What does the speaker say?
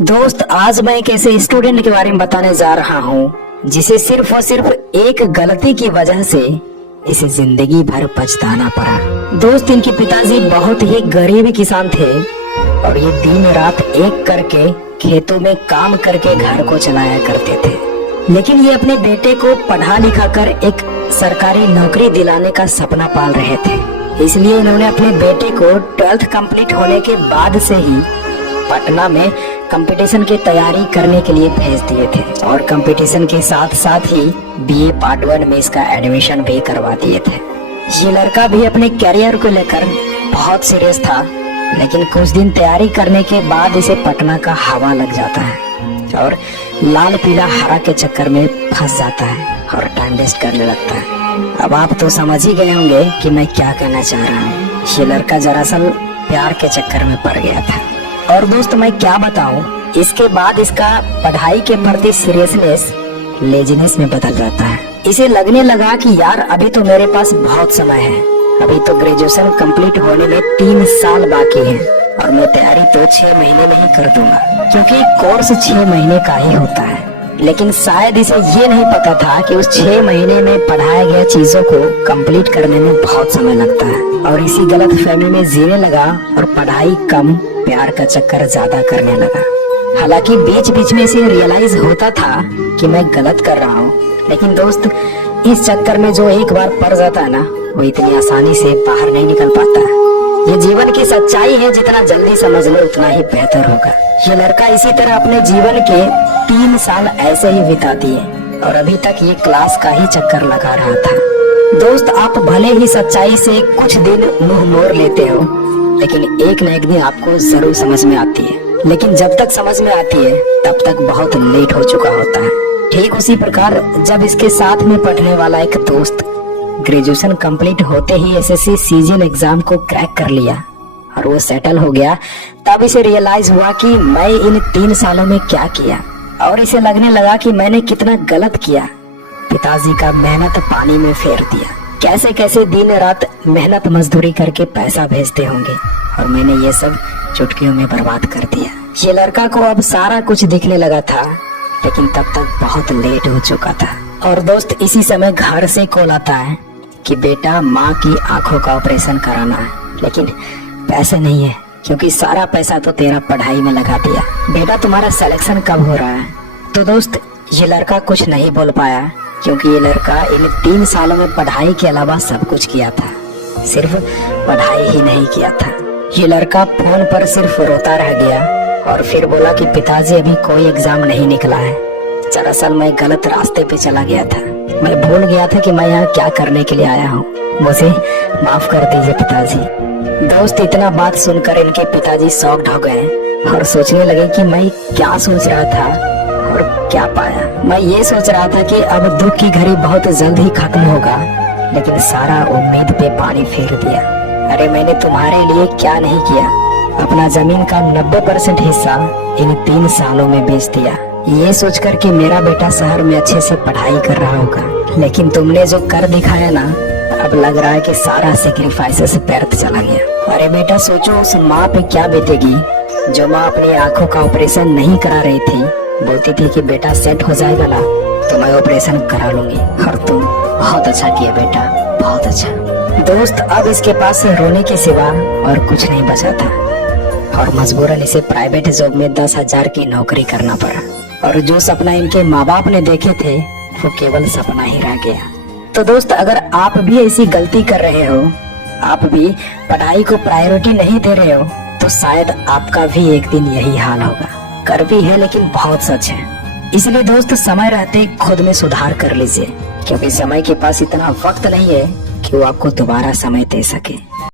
दोस्त, आज मैं एक ऐसे स्टूडेंट के बारे में बताने जा रहा हूँ जिसे सिर्फ और सिर्फ एक गलती की वजह से इसे जिंदगी भर पछताना पड़ा। दोस्त, इनके पिताजी बहुत ही गरीब किसान थे और ये दिन रात एक करके खेतों में काम करके घर को चलाया करते थे। लेकिन ये अपने बेटे को पढ़ा लिखा कर एक सरकारी नौकरी दिलाने का सपना पाल रहे थे। इसलिए इन्होंने अपने बेटे को 12th कंप्लीट होने के बाद से ही पटना में कंपटीशन की तैयारी करने के लिए भेज दिए थे और कंपटीशन के साथ साथ ही बीए पार्ट 1 में इसका एडमिशन भी करवा दिए थे। ये लड़का भी अपने करियर को लेकर बहुत सीरियस था, लेकिन कुछ दिन तैयारी करने के बाद इसे पटना का हवा लग जाता है और लाल पीला हरा के चक्कर में फंस जाता है और टाइम वेस्ट करने लगता है। अब आप तो समझ ही गए होंगे कि मैं क्या कहना चाह रहा हूँ। ये लड़का दरअसल प्यार के चक्कर में पड़ गया था। और दोस्त, मैं क्या बताऊं, इसके बाद इसका पढ़ाई के प्रति सीरियसनेस लेजीनेस में बदल जाता है। इसे लगने लगा कि यार अभी तो मेरे पास बहुत समय है, अभी तो ग्रेजुएशन कंप्लीट होने में 3 साल बाकी है और मैं तैयारी तो 6 महीने में ही कर दूंगा, क्योंकि कोर्स 6 महीने का ही होता है। लेकिन शायद इसे ये नहीं पता था कि उस 6 महीने में पढ़ाए गए चीजों को कंप्लीट करने में बहुत समय लगता है और इसी गलत फहमी में जीने लगा और पढ़ाई कम, प्यार का चक्कर ज्यादा करने लगा। हालांकि बीच बीच में इसे रियलाइज होता था कि मैं गलत कर रहा हूँ, लेकिन दोस्त, इस चक्कर में जो एक बार पड़ जाता है ना, वो इतनी आसानी से बाहर नहीं निकल पाता है। ये जीवन की सच्चाई है, जितना जल्दी समझ लो उतना ही बेहतर होगा। ये लड़का इसी तरह अपने जीवन के 3 साल ऐसे ही बिता दिए और अभी तक ये क्लास का ही चक्कर लगा रहा था। दोस्त, आप भले ही सच्चाई से कुछ दिन मुंह मोड़ लेते हो, लेकिन एक न एक दिन आपको जरूर समझ में आती है। लेकिन जब तक समझ में आती है तब तक बहुत लेट हो चुका होता है। ठीक उसी प्रकार जब इसके साथ में पढ़ने वाला एक दोस्त ग्रेजुएशन कंप्लीट होते ही एसएससी सीजीएल एग्जाम को क्रैक कर लिया और वो सेटल हो गया, तब इसे रियलाइज हुआ कि मैं इन 3 सालों में क्या किया और इसे लगने लगा कि मैंने कितना गलत किया। पिताजी का मेहनत पानी में फेर दिया, कैसे कैसे दिन रात मेहनत मजदूरी करके पैसा भेजते होंगे और मैंने ये सब चुटकियों में बर्बाद कर दिया। ये लड़का को अब सारा कुछ दिखने लगा था, लेकिन तब तक बहुत लेट हो चुका था। और दोस्त, इसी समय घर से कॉल आता है कि बेटा, माँ की आंखों का ऑपरेशन कराना है, लेकिन पैसे नहीं है क्योंकि सारा पैसा तो तेरा पढ़ाई में लगा दिया। बेटा, तुम्हारा सिलेक्शन कब हो रहा है? तो दोस्त, ये लड़का कुछ नहीं बोल पाया क्योंकि ये लड़का इन 3 सालों में पढ़ाई के अलावा सब कुछ किया था, सिर्फ पढ़ाई ही नहीं किया था। ये लड़का फोन पर सिर्फ रोता रह गया और फिर बोला कि पिताजी, अभी कोई एग्जाम नहीं निकला है। दरअसल मैं गलत रास्ते पे चला गया था, मैं भूल गया था कि मैं यहाँ क्या करने के लिए आया हूँ, मुझे माफ कर दीजिए पिताजी। दोस्त, इतना बात सुनकर इनके पिताजी शॉक्ड हो गए और सोचने लगे कि मैं क्या सोच रहा था और क्या पाया। मैं ये सोच रहा था कि अब दुख की घड़ी बहुत जल्द ही खत्म होगा, लेकिन सारा उम्मीद पे पानी फेर दिया। अरे, मैंने तुम्हारे लिए क्या नहीं किया, अपना जमीन का 90% हिस्सा इन 3 सालों में बेच दिया, ये सोचकर कि मेरा बेटा शहर में अच्छे से पढ़ाई कर रहा होगा। लेकिन तुमने जो कर दिखाया ना, अब लग रहा है कि सारा सेक्रीफाइसेस व्यर्थ चला गया। अरे बेटा, सोचो उस माँ पे क्या बीतेगी जो माँ अपनी आंखों का ऑपरेशन नहीं करा रही थी, बोलती थी कि बेटा सेट हो जाएगा ना तो मैं ऑपरेशन करा लूंगी। और तुम बहुत अच्छा किया बेटा, बहुत अच्छा। दोस्त, अब इसके पास रोने के सिवा और कुछ नहीं बचा था और मजबूरन इसे प्राइवेट जॉब में 10,000 की नौकरी करना पड़ा और जो सपना इनके माँ बाप ने देखे थे वो केवल सपना ही रह गया। तो दोस्त, अगर आप भी ऐसी गलती कर रहे हो, आप भी पढ़ाई को प्रायोरिटी नहीं दे रहे हो, तो शायद आपका भी एक दिन यही हाल होगा। कर भी है लेकिन बहुत सच है। इसलिए दोस्त, समय रहते खुद में सुधार कर लीजिए, क्योंकि समय के पास इतना वक्त नहीं है कि वो आपको दोबारा समय दे सके।